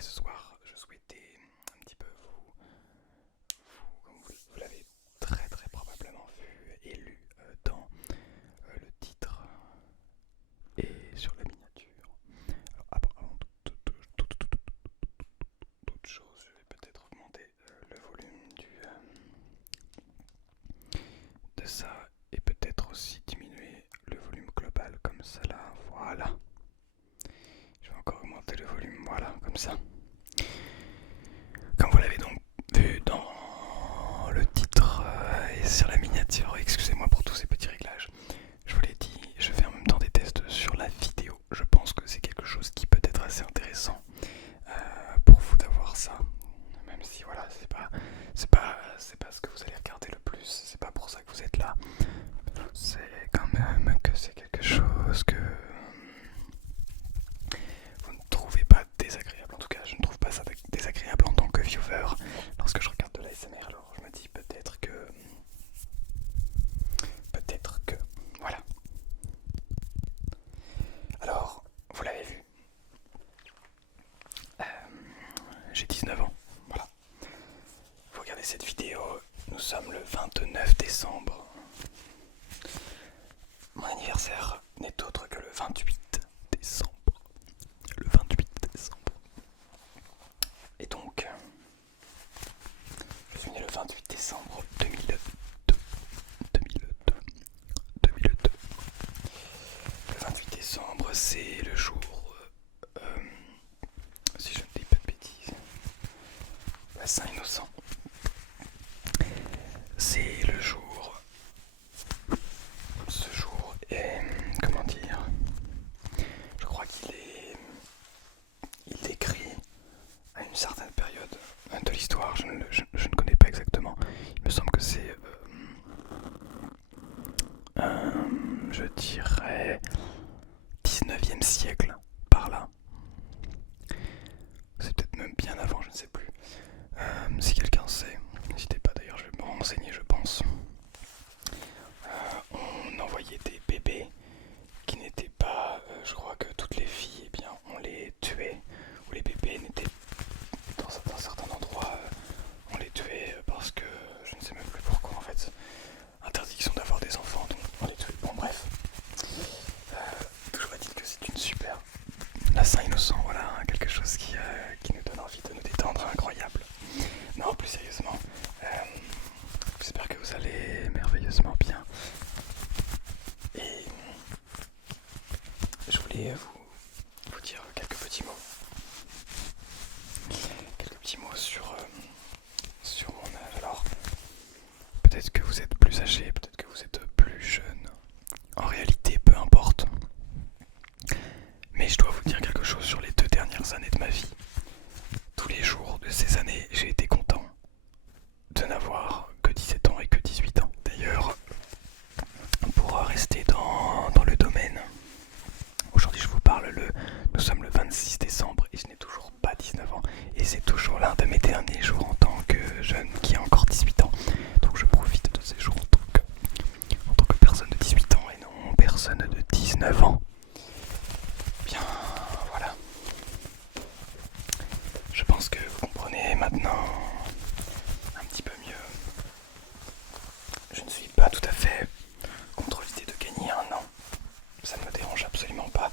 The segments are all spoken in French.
Et ce soir, je souhaitais un petit peu comme vous l'avez très très probablement vu et lu dans le titre et sur la miniature. Alors, avant toute chose, je vais peut-être augmenter le volume de ça et peut-être aussi diminuer le volume global comme ça là. Voilà. Je vais encore augmenter le volume, voilà, comme ça. Comme vous l'avez donc vu dans le titre et sur la miniature, excusez-moi pour tous ces petits réglages. Je vous l'ai dit, je fais en même temps des tests sur la vidéo. Je pense que c'est quelque chose qui peut être assez intéressant pour vous d'avoir ça. Même si voilà, c'est pas ce que vous allez regarder le plus, c'est pas pour ça que vous êtes là. C'est quand même que c'est quelque chose que vous ne trouvez pas désagréable. En tout cas, je ne trouve pas ça désagréable en tant que viewer. Lorsque je regarde de l'ASMR, alors je me dis peut-être que... Voilà. Alors, vous l'avez vu. J'ai 19 ans. Voilà. Vous regardez cette vidéo, nous sommes le 29 décembre. Mon anniversaire n'est autre que le 28 décembre. Le 28 décembre. Et donc, je suis né le 28 décembre 2002. 2002. 2002. Le 28 décembre, c'est le jour, si je ne dis pas de bêtises, la Saint-Innocent. C'est le jour, ce jour est, comment dire, je crois il décrit à une certaine période de l'histoire, je ne connais pas exactement, il me semble que c'est, je dirais, 19e siècle, par là. C'est peut-être même bien avant, je ne sais plus. Si quelqu'un sait, n'hésitez pas, d'ailleurs je vais me renseigner, je pense. On envoyait des bébés qui n'étaient pas, je crois que toutes les filles, eh bien, on les tuait, ou les bébés n'étaient, dans certains endroits, on les tuait parce que, je ne sais même plus pourquoi en fait, interdiction d'avoir des enfants, donc on les tuait, bon bref. Toujours est-il que c'est une super, la Saint-Innocent, voilà, hein, quelque chose qui nous donne envie de nous détendre, incroyable. Non, plus sérieusement, j'espère que vous allez merveilleusement bien. Et je voulais vous dire quelques petits mots. Quelques petits mots sur mon âge. Alors, peut-être que vous êtes plus âgé, peut-être que vous êtes plus jeune. En réalité, peu importe. Mais je dois vous dire quelque chose sur les 2 dernières années de ma vie. Tous les jours de ces années, j'ai été content de n'avoir que 17 ans et que 18 ans. D'ailleurs, pour rester dans le domaine, aujourd'hui je vous parle, nous sommes le 26 décembre et je n'ai toujours pas 19 ans. Et c'est toujours l'un de mes derniers jours en tant que jeune qui a encore 18 ans. Donc je profite de ces jours en tant que personne de 18 ans et non personne de 19 ans. Bien, voilà. Je pense que vous comprenez maintenant un petit peu mieux. Je ne suis pas tout à fait contre l'idée de gagner un an. Ça ne me dérange absolument pas.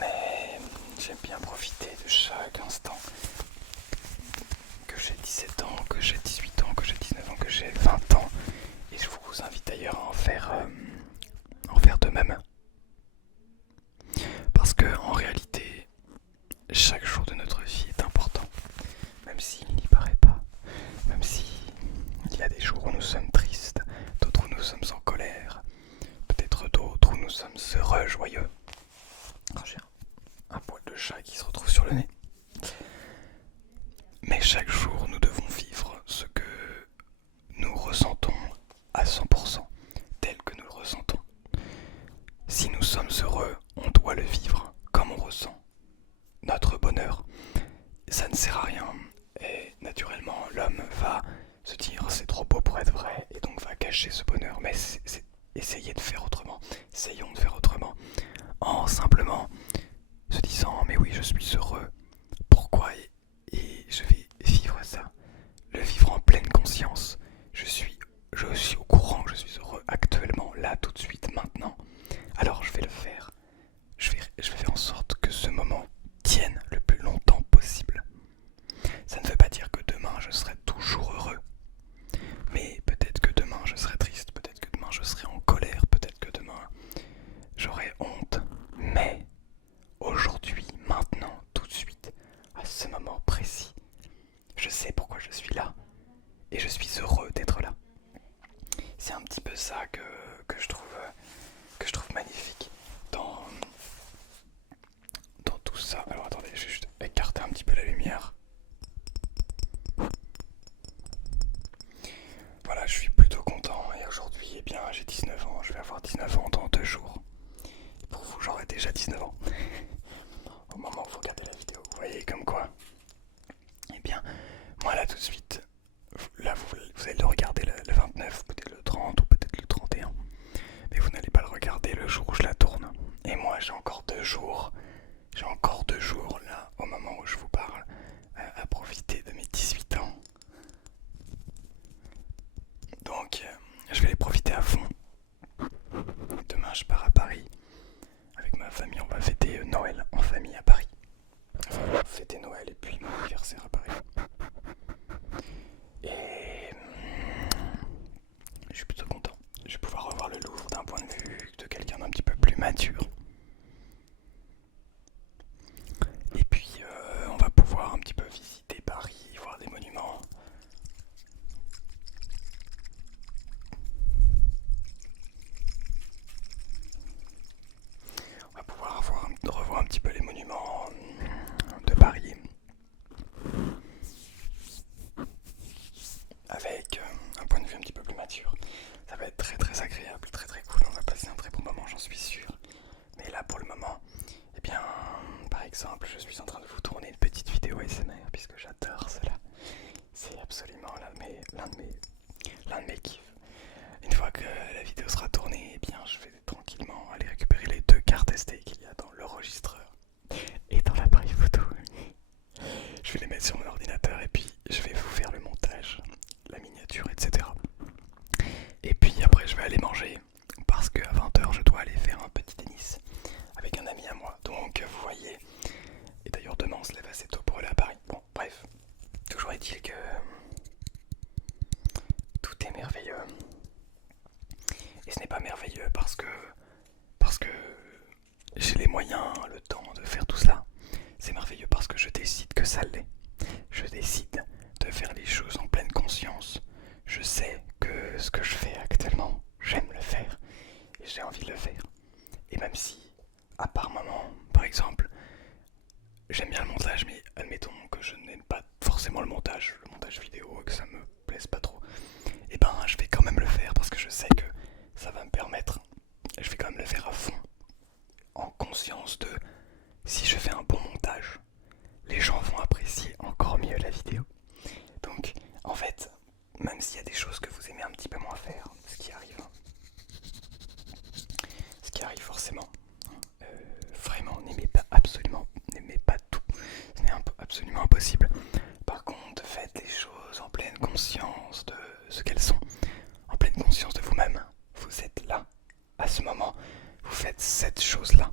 Mais j'aime bien profiter de chaque instant. Que j'ai 17 ans, que j'ai 18 ans, que j'ai 19 ans, que j'ai 20 ans. Et je vous invite d'ailleurs à en faire de même. Parce que en réalité, chaque jour de notre vie est important. Même s'il n'y paraît pas. Même si il y a des jours où nous sommes tristes, d'autres où nous sommes en colère, peut-être d'autres où nous sommes heureux, joyeux. Oh, j'ai un poil de chat qui se retrouve sur le nez. Mais chaque jour, nous devons vivre ce que nous ressentons à 100%, tel que nous le ressentons. Si nous sommes heureux, on doit le vivre comme on ressent. je vais faire en sorte que ce moment tienne le plus longtemps possible. Ça ne veut pas dire que demain je serai toujours heureux, mais peut-être que demain je serai triste, peut-être que demain je serai en colère, peut-être que demain j'aurai honte, mais aujourd'hui, maintenant, tout de suite, à ce moment précis, je sais pourquoi je suis là et je suis heureux d'être là. C'est un petit peu ça que je trouve magnifique dans tout ça. Alors attendez, je vais juste écarter un petit peu la lumière. Voilà, je suis plutôt content et aujourd'hui, eh bien, j'ai 19 ans, je vais avoir 19 ans dans 2 jours. Et pour vous, j'aurai déjà 19 ans. Au moment où vous regardez la vidéo, vous voyez comme quoi. Eh bien, moi là tout de suite, là vous allez le regarder le 29, peut-être le 30 ou peut-être le 31. Mais vous n'allez pas le regarder le jour où je la tourne. Et moi j'ai encore 2 jours. J'ai encore 2 jours là, au moment où je vous parle, à profiter de mes 18 ans. Donc, je vais les profiter à fond. Demain, je pars à Paris. Avec ma famille, on va fêter Noël en famille à Paris. Enfin, on va fêter Noël et puis mon anniversaire à Paris. Et je suis plutôt content. Je vais pouvoir revoir le Louvre d'un point de vue de quelqu'un d'un petit peu plus mature. Et puis, on va pouvoir un petit peu visiter Paris, voir des monuments. On va pouvoir revoir un petit peu les monuments de Paris. Avec un point de vue un petit peu plus mature. Ça va être très très agréable, très très cool. On va passer un très bon moment, j'en suis sûr. Mais là pour le moment, eh bien, par exemple, je suis en train de vous tourner une petite vidéo ASMR puisque j'adore cela. C'est absolument l'un de mes kiffs. Une fois que la vidéo sera tournée, eh bien, je vais tranquillement aller récupérer les 2 cartes SD qu'il y a dans l'enregistreur et dans l'appareil photo. Je vais les mettre sur mon ordinateur et puis je vais vous faire le montage, la miniature, etc. Et puis après je vais aller manger parce qu'à 20h je dois aller faire un petit tennis avec un ami à moi. Donc vous voyez, et d'ailleurs demain on se lève assez tôt pour aller à Paris. Bon bref, toujours est-il que tout est merveilleux. Et ce n'est pas merveilleux parce que j'ai les moyens, le temps de faire tout cela. C'est merveilleux parce que je décide que ça l'est. Je décide de faire les choses en pleine conscience. Je sais que ce que je fais actuellement, j'aime le faire et j'ai envie de le faire. Et même si, à par moment, par exemple, j'aime bien le montage, mais admettons que je n'aime pas forcément le montage vidéo, et que ça me plaise pas trop, et ben je vais quand même le faire parce que je sais que ça va me permettre, je vais quand même le faire à fond, en conscience de si je fais un bon montage, les gens vont apprécier encore mieux la vidéo. Donc, en fait, même s'il y a des choses que vous aimez un petit peu moins faire, ce qui arrive forcément, vraiment, n'aimez pas tout, ce n'est absolument impossible. Par contre, faites les choses en pleine conscience de ce qu'elles sont, en pleine conscience de vous-même. Vous êtes là, à ce moment, vous faites cette chose-là.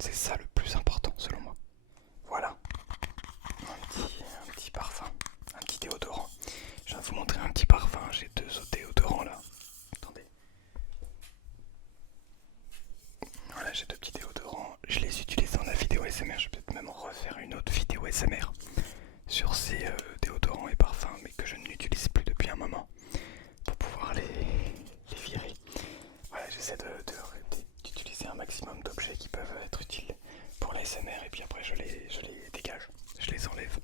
C'est ça le plus important selon moi. Voilà, un petit parfum, un petit déodorant. Je viens de vous montrer un petit parfum, j'ai 2 autres déodorants là. Attendez. Voilà, j'ai 2 petits déodorants, je les utilise dans la vidéo SMR. Je vais peut-être même en refaire une autre vidéo SMR sur ces déodorants et parfums, mais que je n'utilise plus depuis un moment, pour pouvoir les virer. Voilà, j'essaie d'utiliser un maximum d'objets qui peuvent être utiles pour la SMR et puis après je les dégage, je les enlève.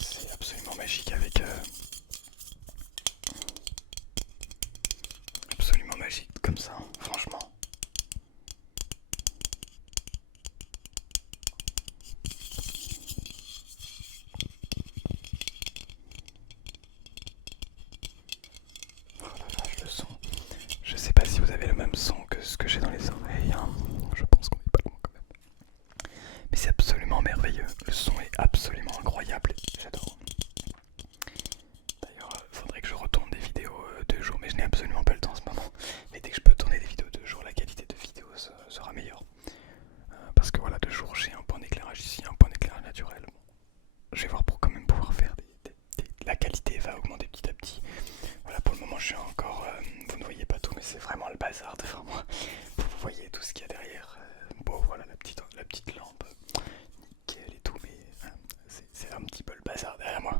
C'est absolument magique avec absolument magique comme ça, franchement. Oh la vache, le son. Je sais pas si vous avez le même son que ce que j'ai dans les oreilles, hein. Je pense qu'on n'est pas loin quand même. Mais c'est absolument merveilleux. Le absolument incroyable, j'adore. D'ailleurs, faudrait que je retourne des vidéos de jour, mais je n'ai absolument pas le temps en ce moment. Mais dès que je peux tourner des vidéos de jour, la qualité de vidéo sera meilleure. Parce que voilà, de jour, j'ai un point d'éclairage ici, un point d'éclairage naturel. Bon, je vais voir pour quand même pouvoir faire la qualité va augmenter petit à petit. Voilà, pour le moment, je suis encore. Vous ne voyez pas tout, mais c'est vraiment le bazar devant moi. Vous voyez tout ce qu'il y a derrière. Bon, voilà la petite lampe, nickel et tout, mais c'est un petit peu le bazar derrière moi.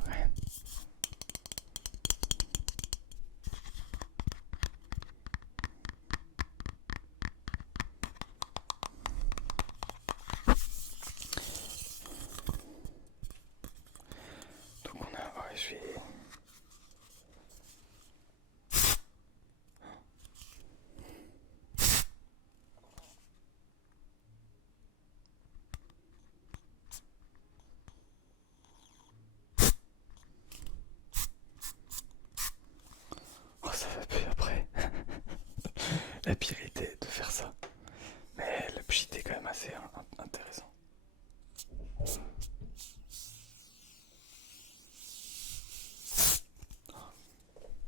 Donc on a. Ouais, je vais. Oh, ça va plus après. La pire idée de faire ça. Mais le pchit est quand même assez intéressant.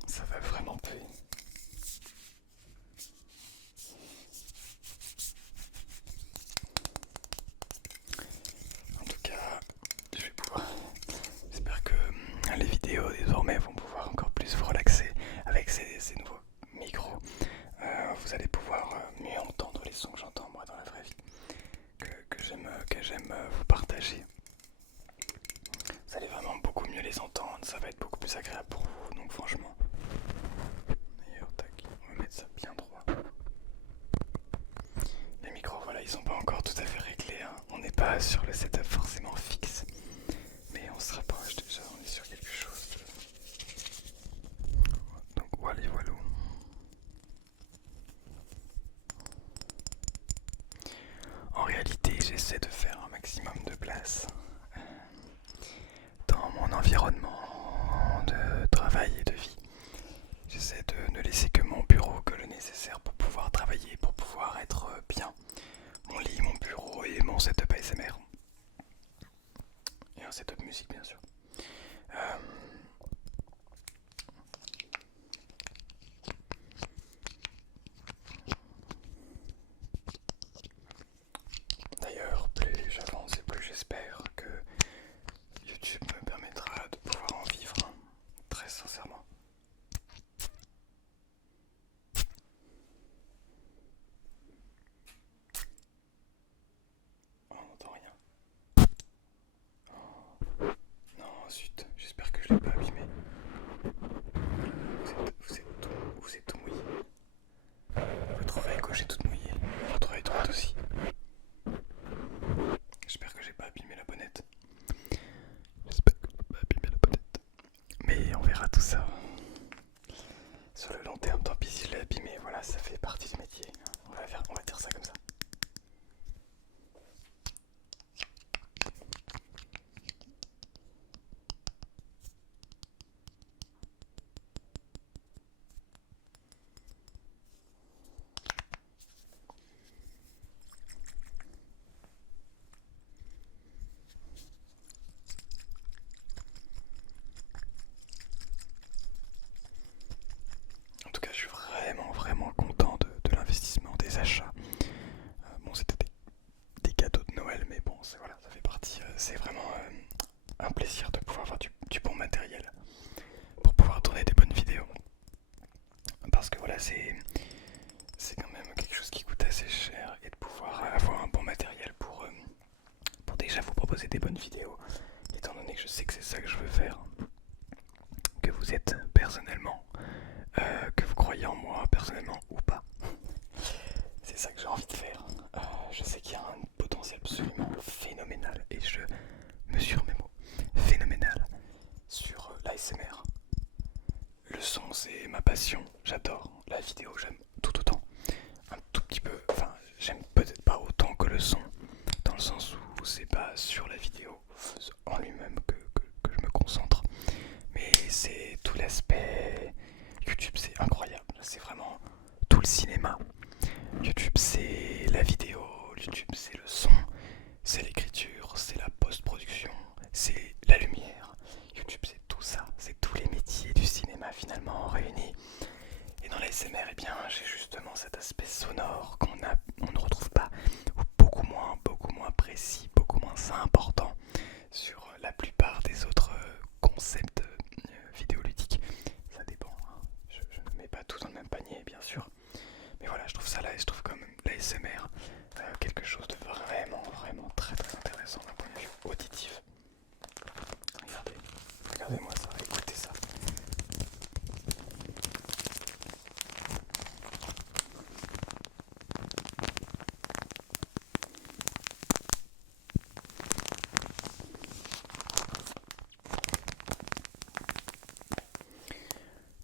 Ça va vraiment plus. En tout cas, je vais pouvoir. J'espère que les vidéos désormais vont pouvoir encore plus vous relaxer avec ces nouveaux micros. Vous allez pouvoir mieux entendre les sons que j'entends moi dans la vraie vie, que j'aime vous partager. Vous allez vraiment beaucoup mieux les entendre, ça va être beaucoup plus agréable pour vous, donc franchement. D'ailleurs, tac, on va mettre ça bien droit. Les micros, voilà, ils sont pas encore tout à fait réglés, hein. On n'est pas sur le setup forcément fixe, mais on se rapproche déjà, on est sur quelque chose. Donc voilà, voilà. En réalité, j'essaie de faire un maximum de place dans mon environnement de travail et de vie. J'essaie de ne laisser que mon bureau, que le nécessaire pour pouvoir travailler, pour pouvoir être bien. Mon lit, mon bureau et mon setup ASMR. Et un setup musique, bien sûr. D'ailleurs, plus j'avance et plus j'espère que YouTube me permettra de pouvoir en vivre, hein, très sincèrement. Oh, on n'entend rien. Oh. Non, zut, j'espère que je l'ai pas abîmé. Vous êtes tout mouillé. Votre oreille gauche est toute mouillée. Votre oreille droite aussi. J'espère que j'ai pas abîmé la bonnette. J'espère que j'ai pas abîmé la bonnette. Mais on verra tout ça. Sur le long terme, tant pis si je l'ai abîmé, voilà, ça fait partie du métier. On va dire ça comme ça. En tout cas, je suis vraiment content de l'investissement, des achats. Bon, c'était des cadeaux de Noël, mais bon, voilà, ça fait partie. C'est vraiment un plaisir de pouvoir avoir du bon matériel pour pouvoir tourner des bonnes vidéos. Parce que voilà, c'est quand même quelque chose qui coûte assez cher et de pouvoir avoir un bon matériel pour déjà vous proposer des bonnes vidéos, étant donné que je sais que c'est ça que je veux faire, que vous êtes personnellement, que vous croyez en moi personnellement ou pas. C'est ça que j'ai envie de faire. Je sais qu'il y a un potentiel absolument phénoménal, et je mesure mes mots, phénoménal, sur l'ASMR. Le son, c'est ma passion, j'adore. La vidéo, j'aime tout autant. Un tout petit peu, enfin, j'aime peut-être pas autant que le son, dans le sens où c'est pas sur la vidéo en lui-même que je me concentre, mais c'est tout l'aspect. YouTube, c'est incroyable, c'est vraiment tout le cinéma. YouTube, c'est la vidéo, YouTube, c'est le son, c'est l'écriture, c'est la post-production, Regardez-moi ça, écoutez ça.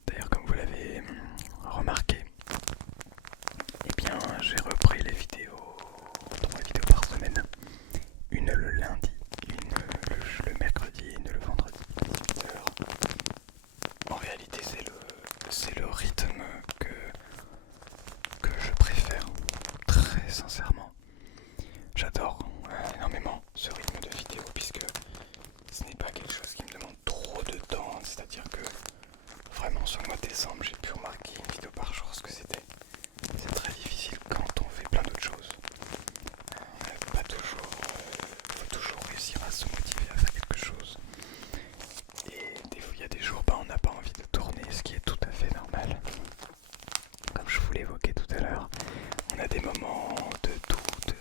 D'ailleurs, comme vous l'avez remarqué, eh bien, j'ai repris les vidéos, 3 vidéos par semaine. Une le lundi, une le mercredi et une le vendredi. Alors, en réalité, c'est le rythme que je préfère, très sincèrement. J'adore énormément ce rythme de vidéo puisque ce n'est pas quelque chose qui me demande trop de temps. C'est-à-dire que vraiment sur le mois de décembre, j'ai pu remarquer une vidéo par jour ce que c'était. C'est très difficile quand on fait plein d'autres choses. Pas toujours, faut toujours réussir à se motiver à faire quelque chose. Et il y a des jours, on n'a pas envie de tourner, ce qui est tout à fait normal. Comme je vous l'évoquais tout à l'heure, on a des moments de doute,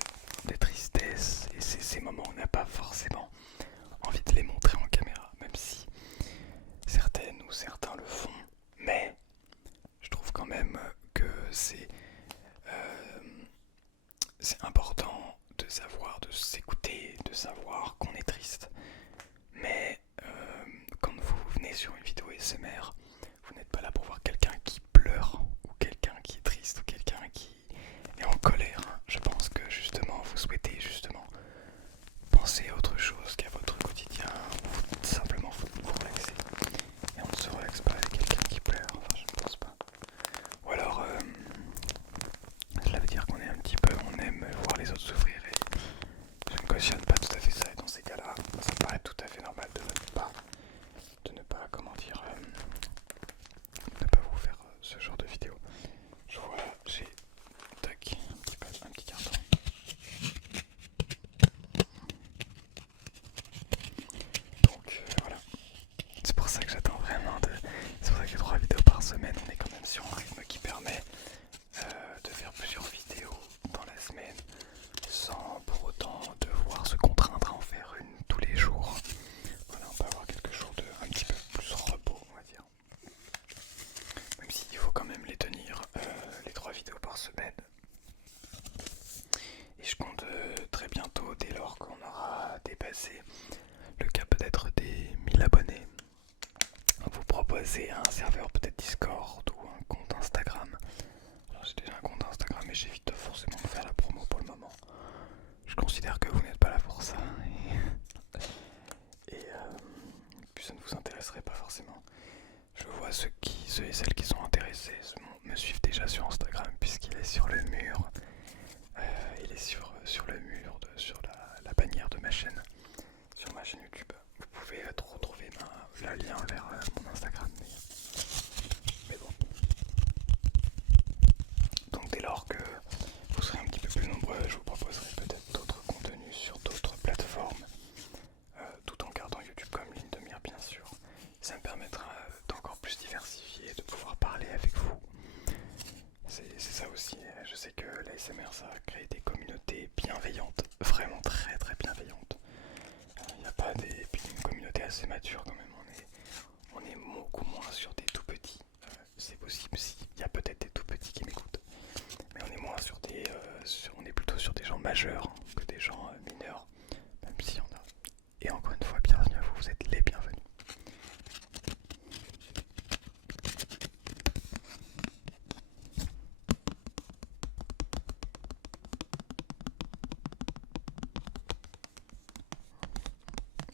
de tristesse, et c'est ces moments où on n'a pas forcément envie de les montrer en caméra, même si certaines ou certains le font. Mais je trouve quand même que c'est important de savoir, de s'écouter, de savoir qu'on est triste. Mais quand vous venez sur une vidéo ASMR, vous n'êtes pas là pour voir quelqu'un qui pleure, ou quelqu'un qui est triste, ou quelqu'un qui est en colère. Je pense que justement, vous souhaitez justement penser à autre chose qu'à votre quotidien, ou simplement vous relaxer. Et on ne se relaxe pas avec quelqu'un qui pleure, enfin je ne pense pas. Ou alors, cela veut dire qu'on est un petit peu, on aime voir les autres souffrir et je ne cautionne pas tout à fait ça. Et dans ces cas-là, ça me paraît tout à fait normal de ne pas, comment dire, ne pas vous faire ce genre de vidéo. Je vois, j'ai, tac, un petit carton. Donc voilà, c'est pour ça que j'attends vraiment c'est pour ça que j'ai 3 vidéos par semaine. On est quand même sur un rythme qui permet de faire plusieurs vidéos dans la semaine sans pour autant devoir se contraindre à en faire une tous les jours. Voilà, on peut avoir quelques jours de un petit peu plus repos, on va dire. Même s'il faut quand même les tenir, les 3 vidéos par semaine. Et je compte très bientôt, dès lors qu'on aura dépassé le cap d'être des 1000 abonnés, vous proposer un serveur peut-être Discord ou un compte Instagram. Alors j'ai déjà un compte Instagram mais j'évite forcément de faire la promo pour le moment. Je considère que vous n'êtes pas là pour ça et puis ça ne vous intéresserait pas forcément. Je vois ceux et celles qui sont intéressés me suivent déjà sur Instagram puisqu'il est sur le mur. Il est sur le mur, sur la bannière de ma chaîne, sur ma chaîne YouTube. Vous pouvez retrouver le lien vers mon Instagram. Mais bon. Donc dès lors que vous serez un petit peu plus nombreux, je vous proposerai peut-être d'autres contenus sur d'autres plateformes, tout en gardant YouTube comme ligne de mire bien sûr. Ça me permettra d'encore plus diversifier, de pouvoir parler avec vous. C'est ça aussi, je sais que l'ASMR ça a créé des communautés bienveillantes, vraiment très très bienveillantes. Il n'y a pas une communauté assez mature quand même, on est beaucoup moins sur des tout petits. C'est possible, il y a peut-être des tout petits qui m'écoutent, mais on est moins sur on est plutôt sur des gens majeurs que des gens mineurs, même s'il y en a. Et encore une fois, bienvenue à vous, vous êtes les bienvenus.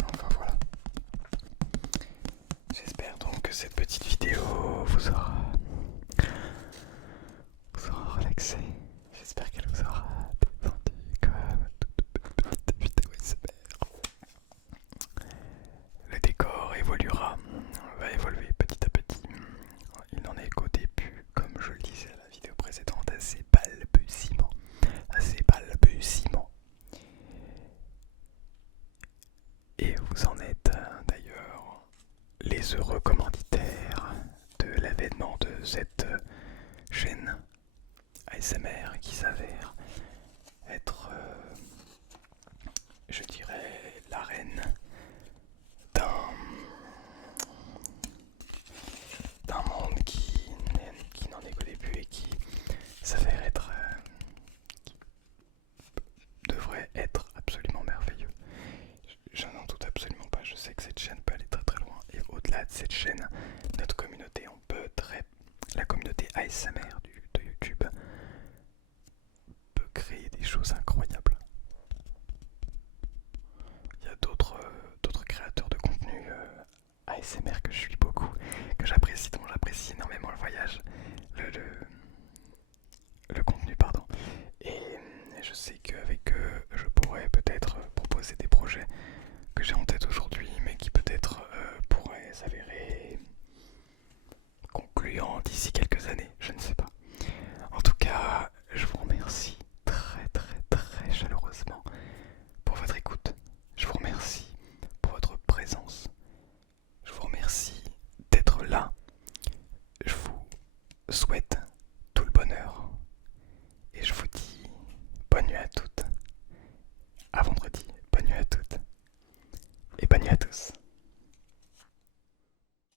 Enfin voilà. J'espère donc que cette petite vidéo vous aura relaxé. J'espère qu'elle vous aura détendu comme toute vidéo ASMR. Le décor va évoluer petit à petit. Il n'en est qu'au début, comme je le disais à la vidéo précédente, assez balbutiement. Et vous en êtes d'ailleurs les heureux commanditaires de l'avènement de cette chaîne ASMR qui s'avère être, je dirais, l'arène d'un cette chaîne, notre communauté, la communauté ASMR de YouTube peut créer des choses incroyables. Il y a d'autres créateurs de contenu ASMR que je suis beaucoup, que j'apprécie, dont j'apprécie énormément le voyage, le contenu, pardon. Et je sais qu'avec eux, je pourrais peut-être proposer des projets que j'ai en tête aujourd'hui, mais qui peut-être pourraient s'avérer concluants d'ici quelques années, je ne sais pas. En tout cas, je vous remercie très très très chaleureusement pour votre écoute. Je vous remercie pour votre présence. Je vous remercie d'être là. Je vous souhaite